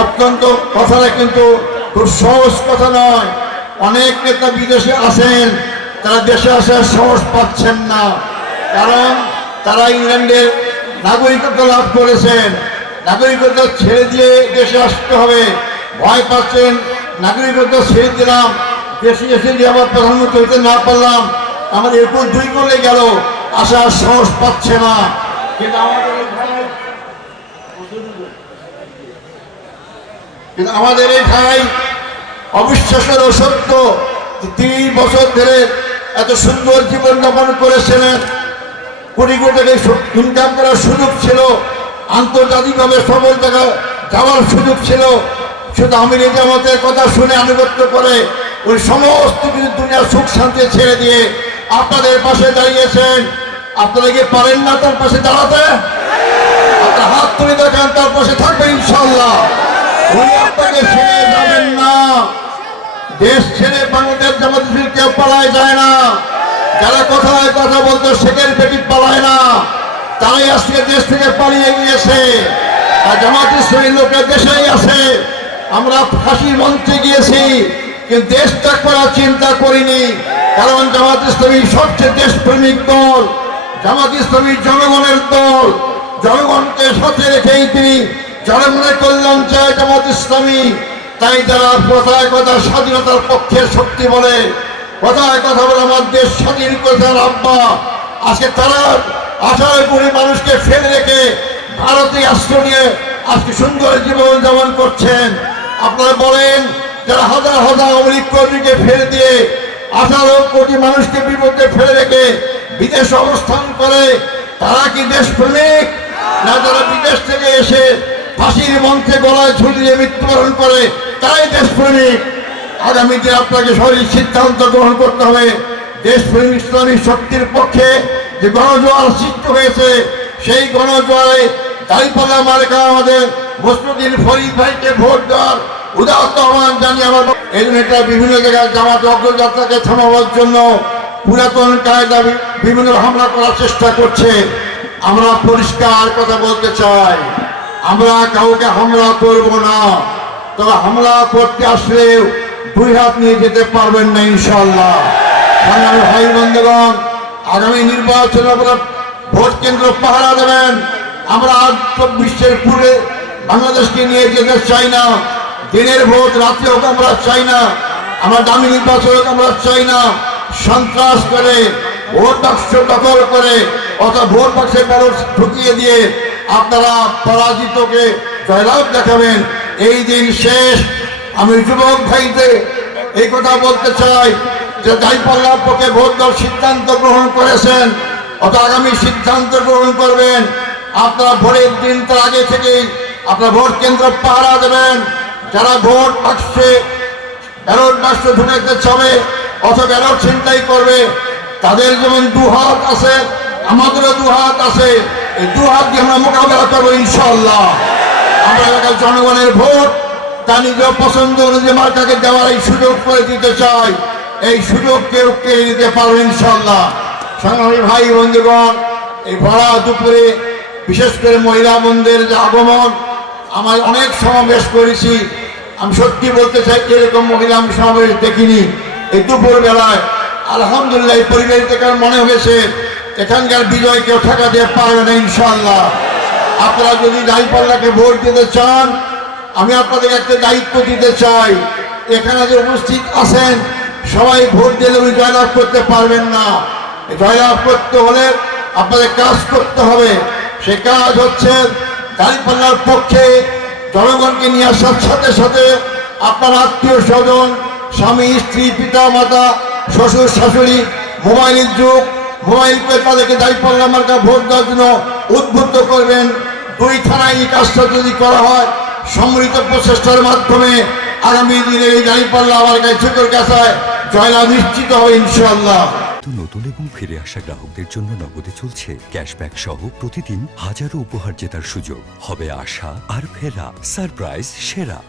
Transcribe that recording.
অত্যন্ত কথাটা কিন্তু খুব সহজ কথা নয়। অনেক নেতা বিদেশে আসেন, তারা দেশে আসার সাহস পাচ্ছেন না, কারণ তারা ইংল্যান্ডের নাগরিকত্ব লাভ করেছেন। নাগরিকত্ব ছেড়ে দিয়ে দেশে আসতে হবে, ভয় পাচ্ছেন। নাগরিকত্ব ছেড়ে দিলাম, দেশে এসে যে আবার প্রধানমন্ত্রী হতে না পারলাম, আমার 21-2 করে গেল, আসার সাহস পাচ্ছে না। কিন্তু আমাদের এই ভাই অবিশ্বাসের সত্য, 30 বছর ধরে এত সুন্দর জীবনযাপন করেছিলেন, কোটি কোটি টাকা ইনকাম করার সুযোগ ছিল, আন্তর্জাতিকভাবে সফল টাকা যাওয়ার সুযোগ ছিল। শুধু আমির জামাতের কথা শুনে আনুগত্য করে ওই সমস্ত কিছু দুনিয়ার সুখ শান্তি ছেড়ে দিয়ে আপনাদের পাশে দাঁড়িয়েছেন। আপনারা কি পারেন না তার পাশে দাঁড়াতে? আপনার হাত তুলে দেখেন, তার পাশে থাকবেন ইনশাল্লাহ। উনি আপনাকে ছেড়ে যাবেন না। দেশ ছেড়ে বাংলাদেশ জামাত ইসলামী কেউ পালায় যায় না। যারা কোথায় কথা বলতো শেখের পেটি পালায় না, তারাই আজকে দেশ থেকে পালিয়ে গিয়েছে। আর জামাত ইসলামী লোকের দেশেই আছে। আমরা ফাঁসির মঞ্চে গিয়েছি, কিন্তু দেশ ত্যাগ করার চিন্তা করিনি, কারণ জামাত ইসলামী সবচেয়ে দেশপ্রেমিক দল। জামাত ইসলামী জনগণের দল। জনগণকে সাথে রেখেই তিনি জনগণের কল্যাণ চায় জামাত ইসলামী। তাই যারা কথায় কথা স্বাধীনতার পক্ষের শক্তি বলে, কথায় কথা বলে আমার দেশ স্বাধীন করেছেন আব্বা, আজকে তারা 18 কোটি মানুষকে ফেলে রেখে ভারতে আশ্রয় নিয়ে আজকে সুন্দর জীবন যাপন করছেন। আপনারা বলেন, যারা হাজার হাজার আওয়ামী লীগ কর্মীকে ফেলে দিয়ে 18 কোটি মানুষকে বিপদে ফেলে রেখে বিদেশে অবস্থান করে, তারা কি দেশপ্রেমিক? না, যারা বিদেশ থেকে এসে ফাঁসির মঞ্চে গলায় ঝুলিয়ে মৃত্যুবরণ করে, তারাই দেশপ্রেমিক। আগামীতে আপনাকে সঠিক সিদ্ধান্ত গ্রহণ করতে হবে। দেশপ্রেমিক ইসলামী শক্তির পক্ষে যে গণজোয়ার সৃষ্টি হয়েছে, সেই গণজোয়ারে দাঁড়িপাল্লা মার্কা আমাদের মুসলিউদ্দিন ফরিদ ভাইকে ভোট দেওয়ার উদাত্ত আহ্বান জানিয়ে আমার এই জন্য এটা বিভিন্ন জায়গায় জামাত অগ্রযাত্রাকে থামাবার জন্য পুরাতন কায়দা বিভিন্ন হামলা করার চেষ্টা করছে। আমরা পরিষ্কার কথা বলতে চাই, আমরা কাউকে হামলা করব না, তবে হামলা করতে আসলে 2 হাত নিয়ে যেতে পারবেন না ইনশাআল্লাহ। সংগ্রামী ভাই বন্ধুগণ, আগামী নির্বাচনে আপনারা ভোট কেন্দ্র পাহারা দেবেন। আমরা 24-এর পূর্বে বাংলাদেশকে নিয়ে যেতে চাই না। দিনের ভোট রাতে হোক আমরা চাই না, আমরা দামি নির্বাচন হোক আমরা চাই না। সন্ত্রাস করে, ভোট বাক্স দখল করে, অথবা ভোট বাক্সে ব্যালট ঢুকিয়ে দিয়ে আপনারা পরাজিতকে জয়লাভ দেখাবেন, এই দিন শেষ। আমি যুবক ভাইদের এই কথা বলতে চাই যে দাঁড়িপাল্লার পক্ষে ভোট দেওয়ার সিদ্ধান্ত গ্রহণ করেছেন, অথবা আগামী সিদ্ধান্ত গ্রহণ করবেন। আপনারা ভোটের দিন তার আগে থেকেই আপনারা ভোট কেন্দ্র পাহারা দেবেন। যারা ভোট বাক্সে ব্যালট বাক্স ঢুকাইতে চাবে অথবা ব্যালট ছিনতাই করবে, তাদের যেমন 2 হাত আছে, আমাদেরও 2 হাত আছে। এই 2 হাত দিয়ে আমরা মোকাবেলা করবো ইনশাআল্লাহ। আমরা এলাকার জনগণের ভোট তা নিজের পছন্দ অনুযায়ী মার্কাকে দেওয়ার এই সুযোগ করে দিতে চাই। এই সুযোগ কেউ কেড়ে নিতে পারবে ইনশাআল্লাহ। সংগ্রামী ভাই বন্ধুগণ, এই ভরা দুপুরে বিশেষ করে মহিলা বন্ধুদের যে আগমন, আমার অনেক সমাবেশ করেছি, আমি সত্যি বলতে চাই এরকম মহিলা আমি সমাবেশ দেখিনি। এই দুপুর বেলায় আলহামদুলিল্লাহ এই পরিবেশ থেকে মনে হয়েছে এখানকার বিজয় কেউ ঠেকাতে পারবে না ইনশাআল্লাহ। আপনারা যদি দাঁড়িপাল্লাকে ভোট দিতে চান, আমি আপনাদের একটা দায়িত্ব দিতে চাই। এখানে যে উপস্থিত আছেন সবাই ভোট দিলে উনি জয়লাভ করতে পারবেন না। জয়লাভ করতে হলে আপনাদের কাজ করতে হবে। সে কাজ হচ্ছে দাঁড়িপাল্লার পক্ষে জনগণকে নিয়ে আসার সাথে সাথে আপনার আত্মীয় স্বজন, স্বামী স্ত্রী, পিতা মাতা, শ্বশুর শাশুড়ি, মোবাইলের যুগ, মোবাইল করে তাদেরকে দাঁড়িপাল্লা মার্কা ভোট দেওয়ার জন্য উদ্বুদ্ধ করবেন। 2 থানায় এই কাজটা যদি করা হয়, সম্মিলিত প্রচেষ্টার মাধ্যমে আগামী দিনে এই দাঁড়িপাল্লা মার্কায় ছোটর কাছায় জয়লাভ নিশ্চিত হবে ইনশাআল্লাহ। নতুন এবং ফিরে আসা গ্রাহকদের জন্য নগদে চলছে ক্যাশব্যাক সহ প্রতিদিন হাজারো উপহার জেতার সুযোগ। হবে আশা আর ফেরা, সারপ্রাইজ সেরা।